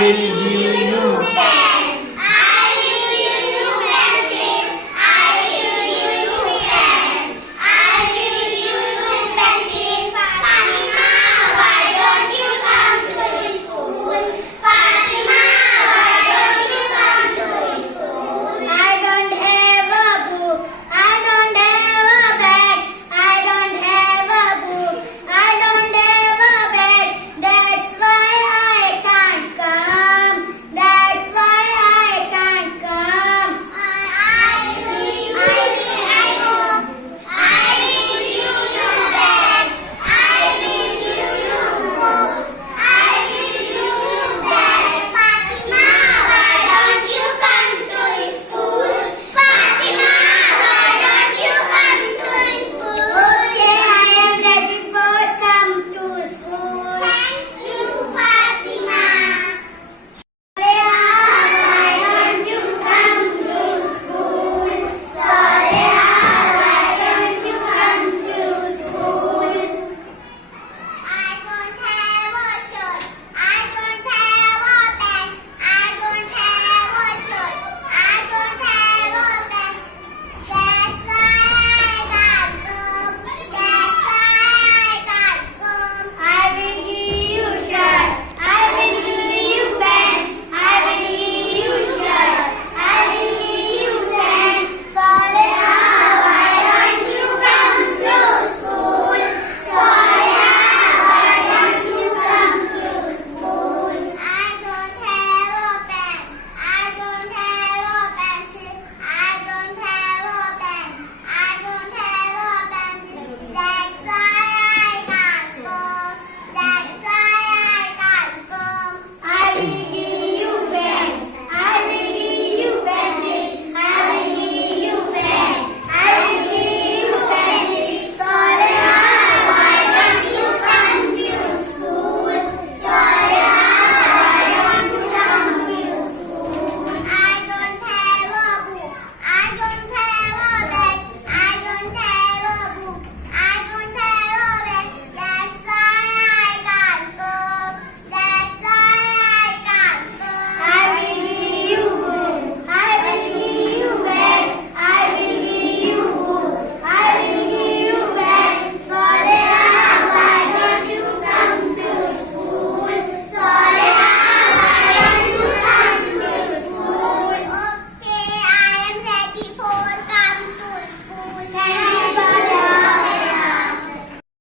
will give you.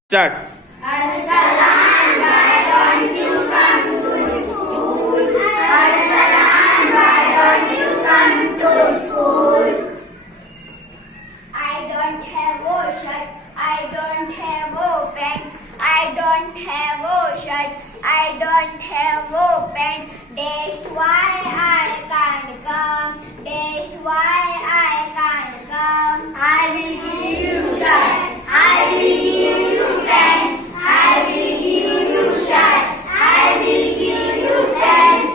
Start. Arsalan, why don't you come to school? Arsalan, why don't you come to school? I don't have a shirt, I don't have a pen, I don't have a shirt, I don't have a pen. That's why I can't come, that's why I can't come. I will give you shirt, I will give you pen, I will give you shirt, I will give you pen.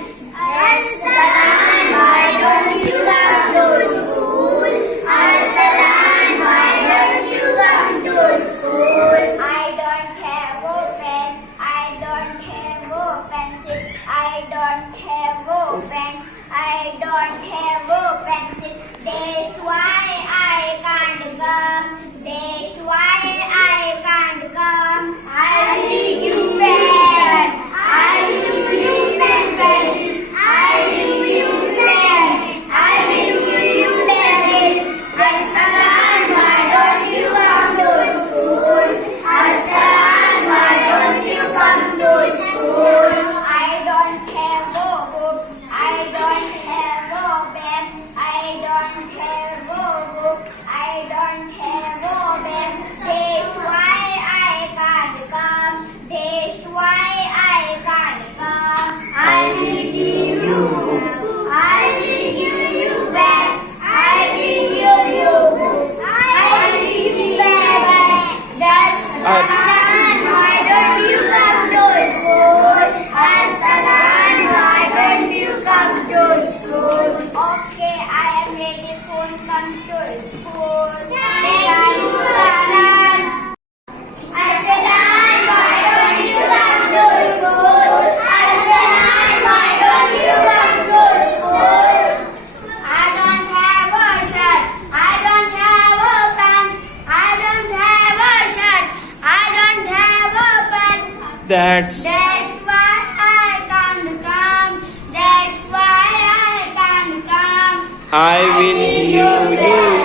Arsalan, why don't you come to school? Arsalan, why don't you come to school? I don't have a pen, I don't have a pencil, I don't have a pen, I don't have a pencil. That's why I can't come, that's why I can't come. I will give you pen, I will give you pen, pencil, I will give you pen, I will give you pencil. Arsalan, why don't you come to school? Arsalan, why don't you come to school? I don't have a book, I don't have a pen, That's why I can't come. That's why I can't come. I will give you